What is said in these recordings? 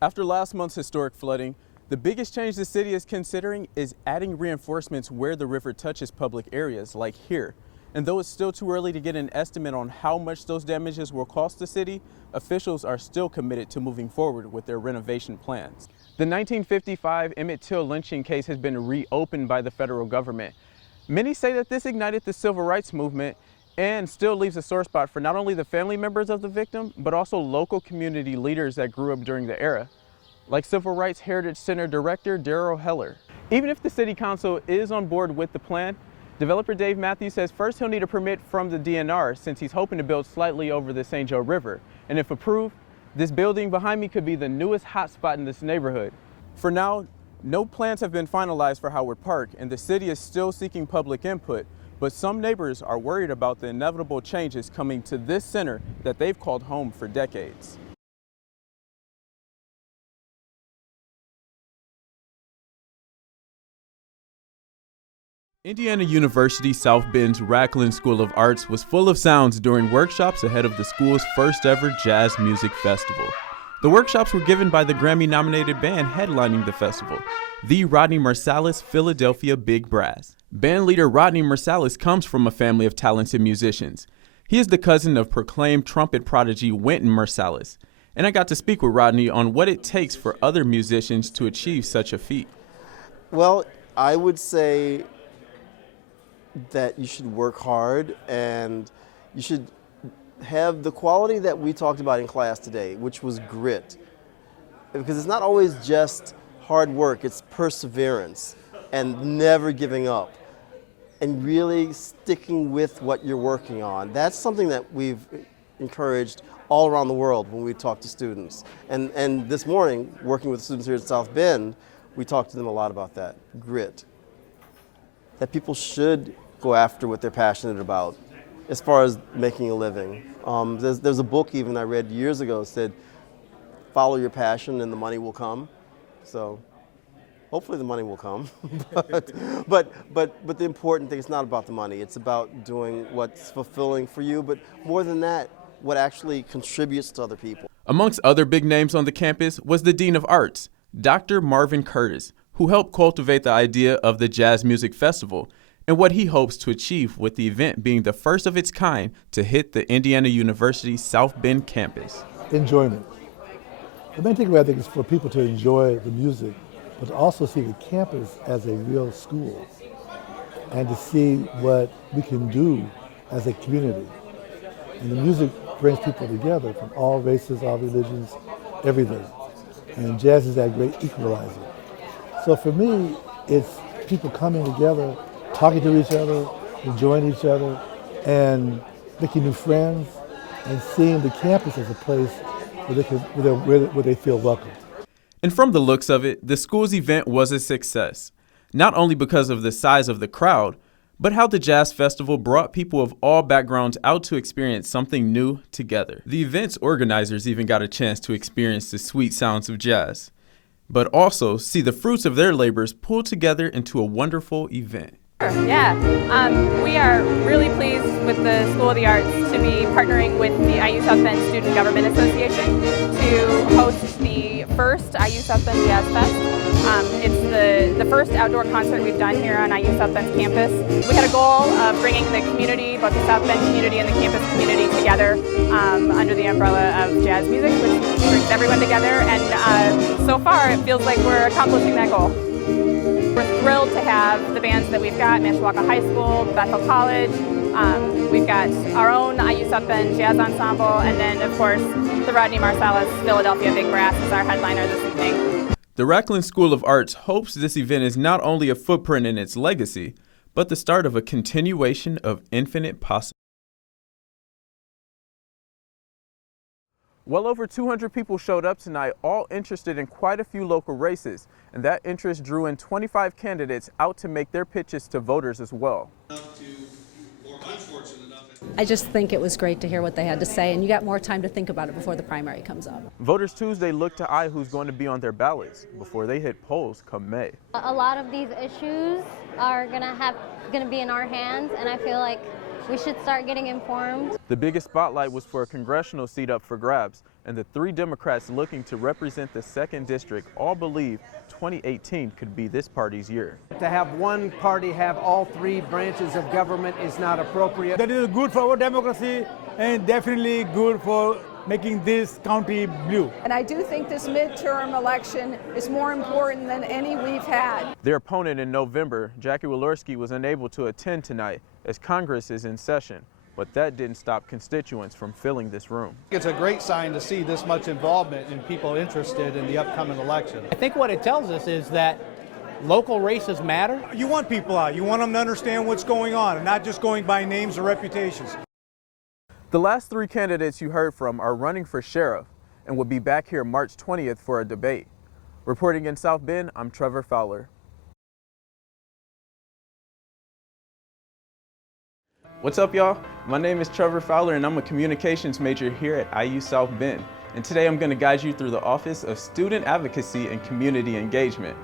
After last month's historic flooding, the biggest change the city is considering is adding reinforcements where the river touches public areas, like here. And though it's still too early to get an estimate on how much those damages will cost the city, officials are still committed to moving forward with their renovation plans. The 1955 Emmett Till lynching case has been reopened by the federal government. Many say that this ignited the civil rights movement and still leaves a sore spot for not only the family members of the victim, but also local community leaders that grew up during the era, like Civil Rights Heritage Center Director Daryl Heller. Even if the City Council is on board with the plan, developer Dave Matthews says first he'll need a permit from the DNR since he's hoping to build slightly over the St. Joe River. And if approved, this building behind me could be the newest hotspot in this neighborhood. For now, no plans have been finalized for Howard Park, and the city is still seeking public input, but some neighbors are worried about the inevitable changes coming to this center that they've called home for decades. Indiana University South Bend's Racklin School of Arts was full of sounds during workshops ahead of the school's first ever jazz music festival. The workshops were given by the Grammy-nominated band headlining the festival, the Rodney Marsalis Philadelphia Big Brass. Band leader Rodney Marsalis comes from a family of talented musicians. He is the cousin of proclaimed trumpet prodigy Wynton Marsalis, and I got to speak with Rodney on what it takes for other musicians to achieve such a feat. Well, I would say that you should work hard and you should have the quality that we talked about in class today, which was grit. Because it's not always just hard work, it's perseverance and never giving up and really sticking with what you're working on. That's something that we've encouraged all around the world when we talk to students. And this morning, working with students here at South Bend, we talked to them a lot about that, grit. That people should go after what they're passionate about as far as making a living. There's a book even I read years ago that said, follow your passion and the money will come. So hopefully the money will come. but the important thing is not about the money. It's about doing what's fulfilling for you, but more than that, what actually contributes to other people. Amongst other big names on the campus was the Dean of Arts, Dr. Marvin Curtis, who helped cultivate the idea of the Jazz Music Festival and what he hopes to achieve with the event being the first of its kind to hit the Indiana University South Bend campus. Enjoyment. The main takeaway I think is for people to enjoy the music, but to also see the campus as a real school and to see what we can do as a community. And the music brings people together from all races, all religions, everything. And jazz is that great equalizer. So for me, it's people coming together, talking to each other, enjoying each other, and making new friends, and seeing the campus as a place where they feel welcome. And from the looks of it, the school's event was a success, not only because of the size of the crowd, but how the Jazz Festival brought people of all backgrounds out to experience something new together. The event's organizers even got a chance to experience the sweet sounds of jazz, but also see the fruits of their labors pulled together into a wonderful event. Yeah, we are really pleased with the School of the Arts to be partnering with the IU South Bend Student Government Association to host the first IU South Bend Jazz Fest. It's the first outdoor concert we've done here on IU South Bend's campus. We had a goal of bringing the community, both the South Bend community and the campus community together under the umbrella of jazz music, which brings everyone together, and so far it feels like we're accomplishing that goal. We're thrilled to have the bands that we've got, Mashawaka High School, Bethel College. We've got our own IU South Bend Jazz Ensemble, and then, of course, the Rodney Marsalis Philadelphia Big Brass is our headliner this evening. The Racklin School of Arts hopes this event is not only a footprint in its legacy, but the start of a continuation of infinite possibilities. Well over 200 people showed up tonight, all interested in quite a few local races, and that interest drew in 25 candidates out to make their pitches to voters as well. I just think it was great to hear what they had to say, and you got more time to think about it before the primary comes up. Voters Tuesday look to eye who's going to be on their ballots before they hit polls come May. A lot of these issues are going to be in our hands, and I feel like We should start getting informed. The biggest spotlight was for a congressional seat up for grabs, and the 3 Democrats looking to represent the 2nd District all believe 2018 could be this party's year. To have one party have all 3 branches of government is not appropriate. That is good for our democracy and definitely good for making this county blue. And I do think this midterm election is more important than any we've had. Their opponent in November, Jackie Walorski, was unable to attend tonight as Congress is in session, but that didn't stop constituents from filling this room. It's a great sign to see this much involvement and people interested in the upcoming election. I think what it tells us is that local races matter. You want people out. You want them to understand what's going on and not just going by names or reputations. The last 3 candidates you heard from are running for sheriff and will be back here March 20th for a debate. Reporting in South Bend, I'm Trevor Fowler. What's up, y'all? My name is Trevor Fowler and I'm a communications major here at IU South Bend. And today I'm going to guide you through the Office of Student Advocacy and Community Engagement.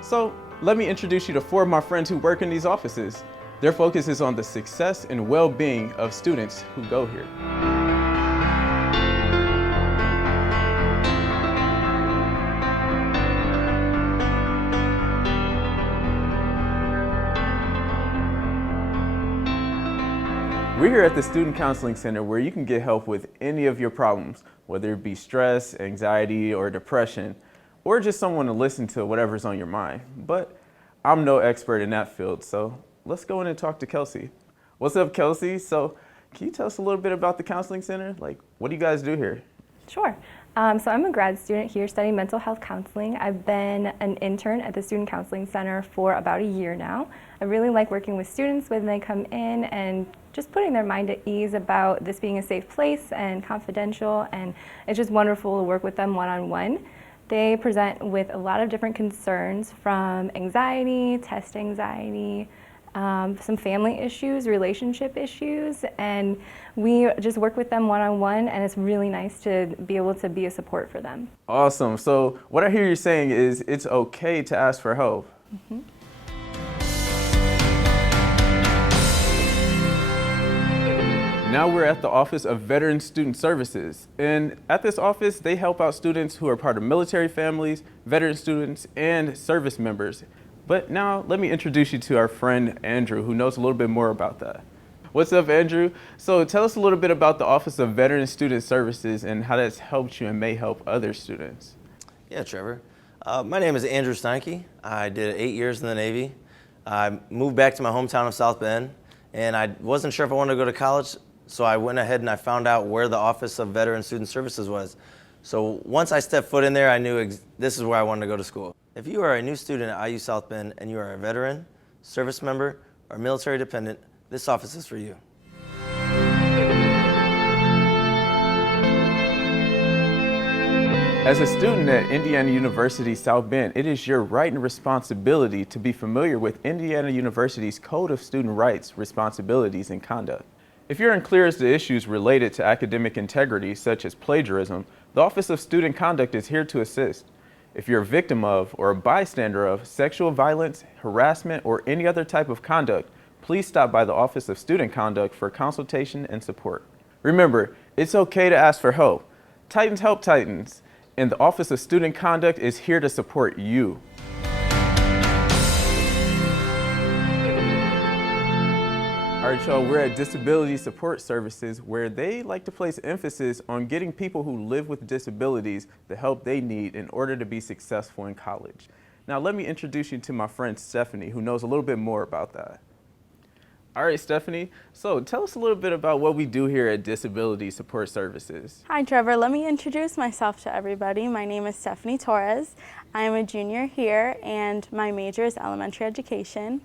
So let me introduce you to 4 of my friends who work in these offices. Their focus is on the success and well-being of students who go here. We're here at the Student Counseling Center where you can get help with any of your problems, whether it be stress, anxiety, or depression, or just someone to listen to whatever's on your mind. But I'm no expert in that field, so let's go in and talk to Kelsey. What's up, Kelsey? So can you tell us a little bit about the Counseling Center? Like, what do you guys do here? Sure. So I'm a grad student here studying mental health counseling. I've been an intern at the Student Counseling Center for about a year now. I really like working with students when they come in and just putting their mind at ease about this being a safe place and confidential, and it's just wonderful to work with them one-on-one. They present with a lot of different concerns, from anxiety, test anxiety, some family issues, relationship issues, and we just work with them one-on-one, and it's really nice to be able to be a support for them. Awesome. So what I hear you saying is it's okay to ask for help. Mm-hmm. Now we're at the Office of Veteran Student Services, and at this office they help out students who are part of military families, veteran students, and service members. But now let me introduce you to our friend Andrew, who knows a little bit more about that. What's up, Andrew? So tell us a little bit about the Office of Veteran Student Services and how that's helped you and may help other students. Yeah, Trevor. My name is Andrew Steinke. I did 8 years in the Navy. I moved back to my hometown of South Bend, and I wasn't sure if I wanted to go to college, so I went ahead and I found out where the Office of Veteran Student Services was. So once I stepped foot in there, I knew this is where I wanted to go to school. If you are a new student at IU South Bend and you are a veteran, service member, or military dependent, this office is for you. As a student at Indiana University South Bend, it is your right and responsibility to be familiar with Indiana University's Code of Student Rights, Responsibilities, and Conduct. If you're unclear as to issues related to academic integrity, such as plagiarism, the Office of Student Conduct is here to assist. If you're a victim of or a bystander of sexual violence, harassment, or any other type of conduct, please stop by the Office of Student Conduct for consultation and support. Remember, it's okay to ask for help. Titans help Titans, and the Office of Student Conduct is here to support you. All right, y'all, we're at Disability Support Services, where they like to place emphasis on getting people who live with disabilities the help they need in order to be successful in college. Now, let me introduce you to my friend Stephanie, who knows a little bit more about that. All right, Stephanie, so tell us a little bit about what we do here at Disability Support Services. Hi, Trevor. Let me introduce myself to everybody. My name is Stephanie Torres. I am a junior here, and my major is elementary education.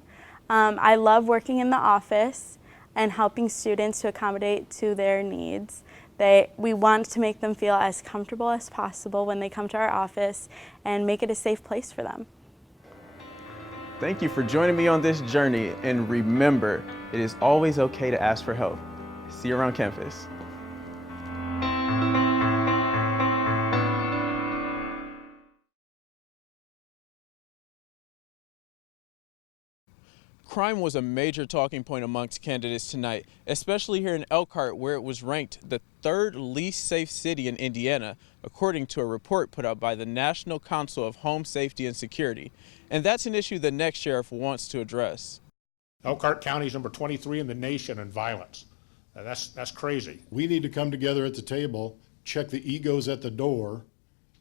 I love working in the office and helping students to accommodate to their needs. We want to make them feel as comfortable as possible when they come to our office and make it a safe place for them. Thank you for joining me on this journey, and remember, it is always okay to ask for help. See you around campus. Crime was a major talking point amongst candidates tonight, especially here in Elkhart, where it was ranked the 3rd least safe city in Indiana, according to a report put out by the National Council of Home Safety and Security. And that's an issue the next sheriff wants to address. Elkhart County is number 23 in the nation in violence. That's crazy. We need to come together at the table, check the egos at the door,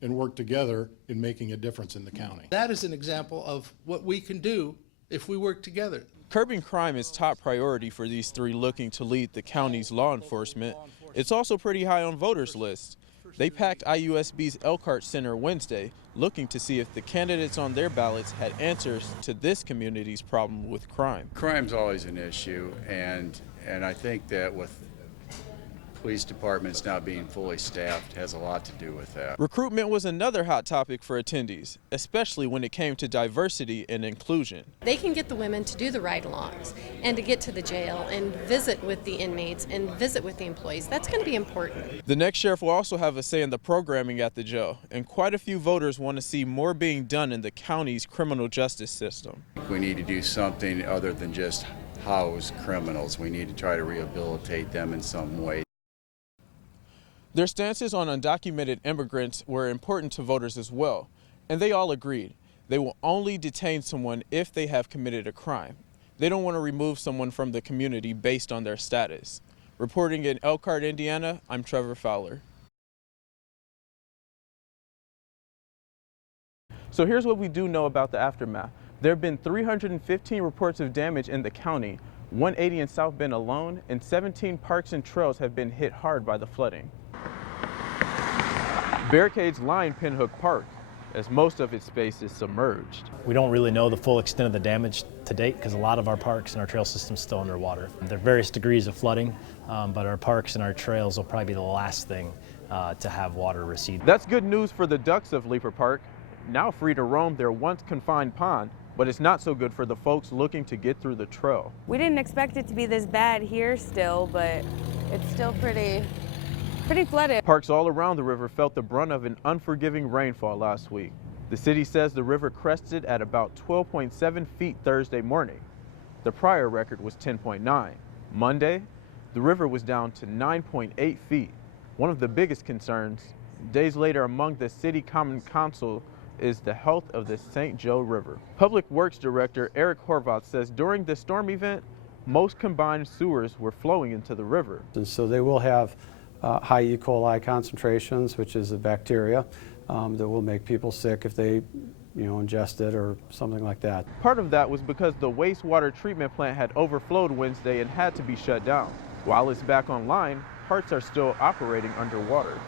and work together in making a difference in the county. That is an example of what we can do if we work together. Curbing crime is top priority for these three looking to lead the county's law enforcement. It's also pretty high on voters' lists. They packed IUSB's Elkhart Center Wednesday, looking to see if the candidates on their ballots had answers to this community's problem with crime. Crime's always an issue, and I think that with police departments not being fully staffed has a lot to do with that. Recruitment was another hot topic for attendees, especially when it came to diversity and inclusion. They can get the women to do the ride-alongs and to get to the jail and visit with the inmates and visit with the employees. That's going to be important. The next sheriff will also have a say in the programming at the jail, and quite a few voters want to see more being done in the county's criminal justice system. We need to do something other than just house criminals. We need to try to rehabilitate them in some way. Their stances on undocumented immigrants were important to voters as well, and they all agreed. They will only detain someone if they have committed a crime. They don't want to remove someone from the community based on their status. Reporting in Elkhart, Indiana, I'm Trevor Fowler. So here's what we do know about the aftermath. There have been 315 reports of damage in the county, 180 in South Bend alone, and 17 parks and trails have been hit hard by the flooding. Barricades line Pinhook Park, as most of its space is submerged. We don't really know the full extent of the damage to date because a lot of our parks and our trail systems still underwater. There are various degrees of flooding, but our parks and our trails will probably be the last thing to have water recede. That's good news for the ducks of Leaper Park, now free to roam their once confined pond, but it's not so good for the folks looking to get through the trail. We didn't expect it to be this bad here still, but it's still pretty flooded. Parks all around the river felt the brunt of an unforgiving rainfall last week. The city says the river crested at about 12.7 feet Thursday morning. The prior record was 10.9. Monday, the river was down to 9.8 feet. One of the biggest concerns, days later among the city common council, is the health of the St. Joe River. Public Works Director Eric Horvath says during the storm event, most combined sewers were flowing into the river. And so they will have high E. coli concentrations, which is a bacteria that will make people sick if they ingest it or something like that. Part of that was because the wastewater treatment plant had overflowed Wednesday and had to be shut down. While it's back online, parts are still operating underwater.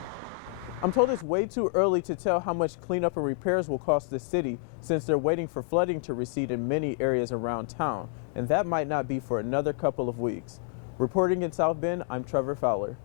I'm told it's way too early to tell how much cleanup and repairs will cost the city since they're waiting for flooding to recede in many areas around town, and that might not be for another couple of weeks. Reporting in South Bend, I'm Trevor Fowler.